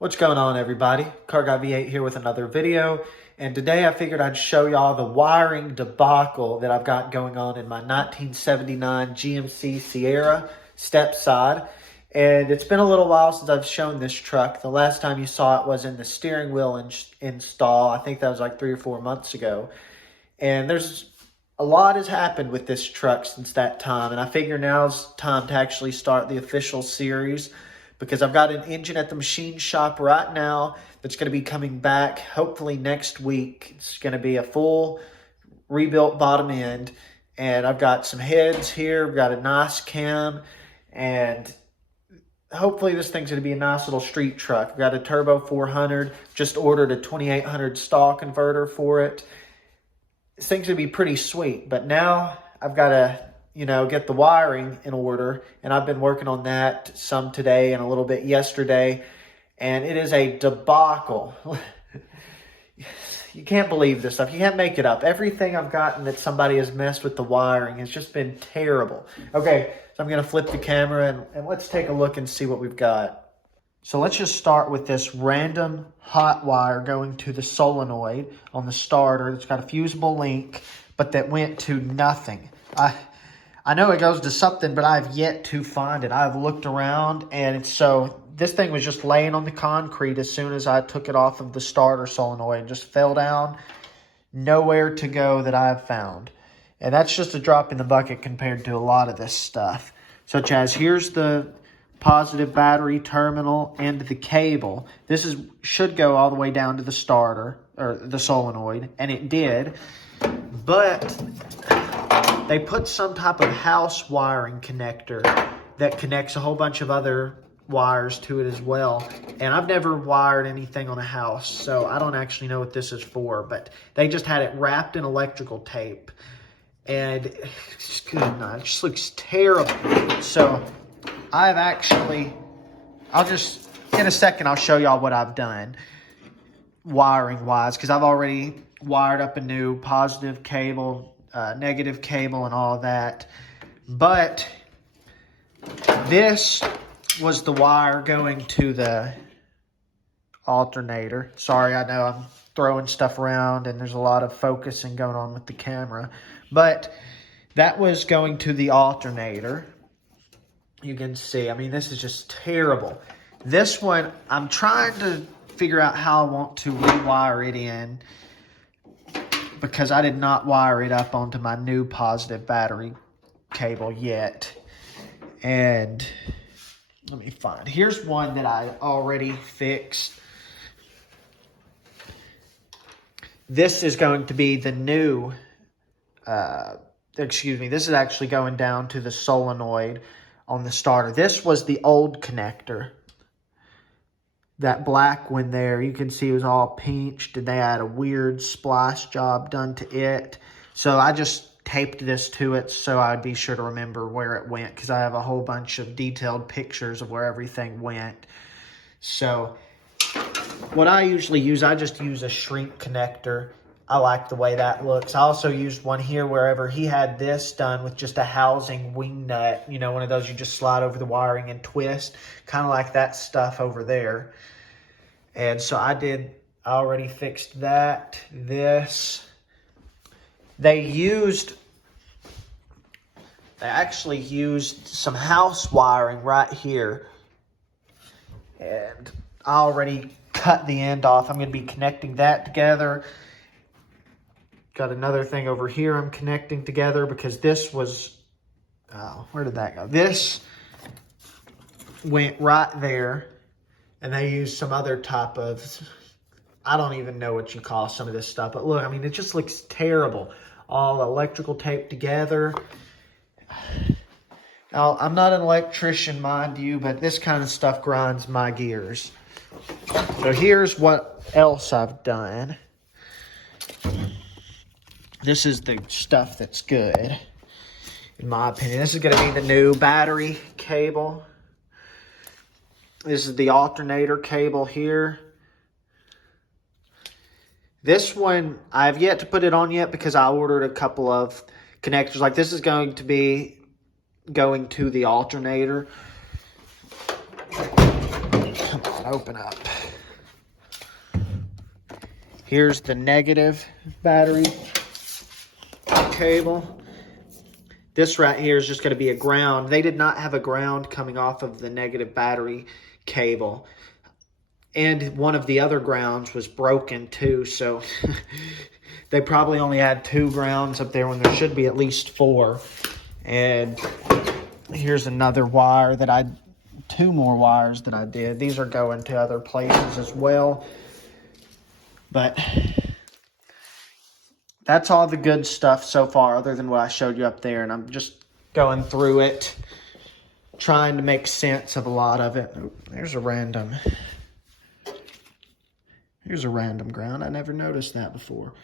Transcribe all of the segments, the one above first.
What's going on, everybody? Car Guy V8 here with another video, and today I figured I'd show y'all the wiring debacle that I've got going on in my 1979 GMC Sierra step side. And it's been a little while since I've shown this truck. The last time you saw it was in the steering wheel install. I think that was like 3 or 4 months ago. And there's a lot has happened with this truck since that time, and I figure now's time to actually start the official series, because I've got an engine at the machine shop right now that's going to be coming back hopefully next week. It's going to be a full rebuilt bottom end, and I've got some heads here. I've got a nice cam, and hopefully this thing's going to be a nice little street truck. I've got a Turbo 400, just ordered a 2800 stall converter for it. This thing's going to be pretty sweet, but now I've got to get the wiring in order, and I've been working on that some today and a little bit yesterday, and it is a debacle. You can't believe this stuff. You can't make it up. Everything I've gotten that somebody has messed with the wiring has just been terrible. Okay, so I'm going to flip the camera, and let's take a look and see what we've got. So let's just start with this random hot wire going to the solenoid on the starter. It's got a fusible link, but that went to nothing. I know it goes to something, but I've yet to find it. I've looked around, and so this thing was just laying on the concrete as soon as I took it off of the starter solenoid and just fell down. Nowhere to go that I've found. And that's just a drop in the bucket compared to a lot of this stuff. Such as, here's the positive battery terminal and the cable. This should go all the way down to the starter, or the solenoid, and it did. But they put some type of house wiring connector that connects a whole bunch of other wires to it as well. And I've never wired anything on a house, so I don't actually know what this is for. But they just had it wrapped in electrical tape. And it just looks terrible. So in a second, I'll show y'all what I've done wiring wise, because I've already wired up a new positive cable, negative cable, and all of that. But this was the wire going to the alternator. Sorry, I know I'm throwing stuff around and there's a lot of focusing going on with the camera, but that was going to the alternator. You can see, I mean, this is just terrible. This one, I'm trying to figure out how I want to rewire it in, because I did not wire it up onto my new positive battery cable yet. And let me find. Here's one that I already fixed. This is going to be the new, this is actually going down to the solenoid on the starter. This was the old connector. That black one there, you can see it was all pinched, and they had a weird splice job done to it. So I just taped this to it so I'd be sure to remember where it went, because I have a whole bunch of detailed pictures of where everything went. So what I usually use, I just use a shrink connector. I like the way that looks. I also used one here wherever he had this done with just a housing wing nut. You know, one of those you just slide over the wiring and twist. Kind of like that stuff over there. And so I already fixed that. This. They actually used some house wiring right here. And I already cut the end off. I'm going to be connecting that together. Got another thing over here I'm connecting together, because this was, where did that go? This went right there, and they used some other type of, I don't even know what you call some of this stuff, but look, I mean, it just looks terrible. All electrical tape together. Now, I'm not an electrician, mind you, but this kind of stuff grinds my gears. So here's what else I've done. This is the stuff that's good, in my opinion. This is going to be the new battery cable. This is the alternator cable here. This one, I have yet to put it on yet, because I ordered a couple of connectors. Like, this is going to be going to the alternator. Come on, open up. Here's the negative battery cable. This right here is just going to be a ground. They did not have a ground coming off of the negative battery cable. And one of the other grounds was broken too, so they probably only had 2 grounds up there when there should be at least 4. And here's another wire that 2 more wires that I did. These are going to other places as well. But that's all the good stuff so far, other than what I showed you up there. And I'm just going through it, trying to make sense of a lot of it. Oh, here's a random ground. I never noticed that before.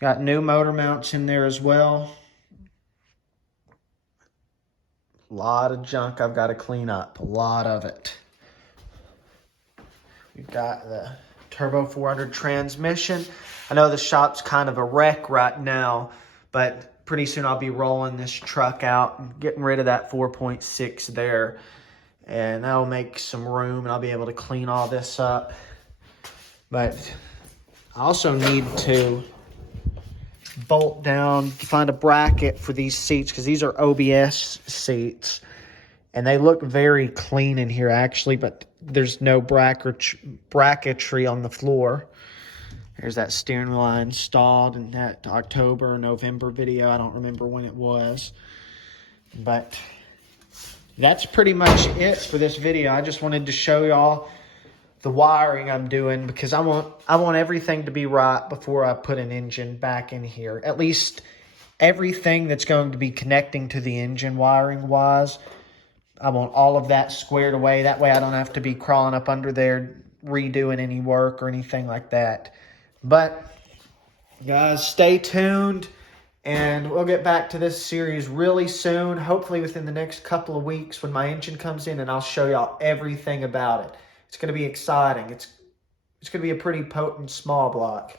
Got new motor mounts in there as well. A lot of junk I've got to clean up. A lot of it. We've got the Turbo 400 transmission. I know the shop's kind of a wreck right now, but pretty soon I'll be rolling this truck out and getting rid of that 4.6 there. And that'll make some room and I'll be able to clean all this up. But I also need to bolt down, find a bracket for these seats, because these are OBS seats. And they look very clean in here actually, but there's no bracketry on the floor. There's that steering wheel I installed in that October or November video. I don't remember when it was. But that's pretty much it for this video. I just wanted to show y'all the wiring I'm doing, because I want everything to be right before I put an engine back in here. At least everything that's going to be connecting to the engine wiring wise, I want all of that squared away. That way I don't have to be crawling up under there redoing any work or anything like that. But guys, stay tuned, and we'll get back to this series really soon, hopefully within the next couple of weeks when my engine comes in, and I'll show y'all everything about it. It's going to be exciting. It's going to be a pretty potent small block.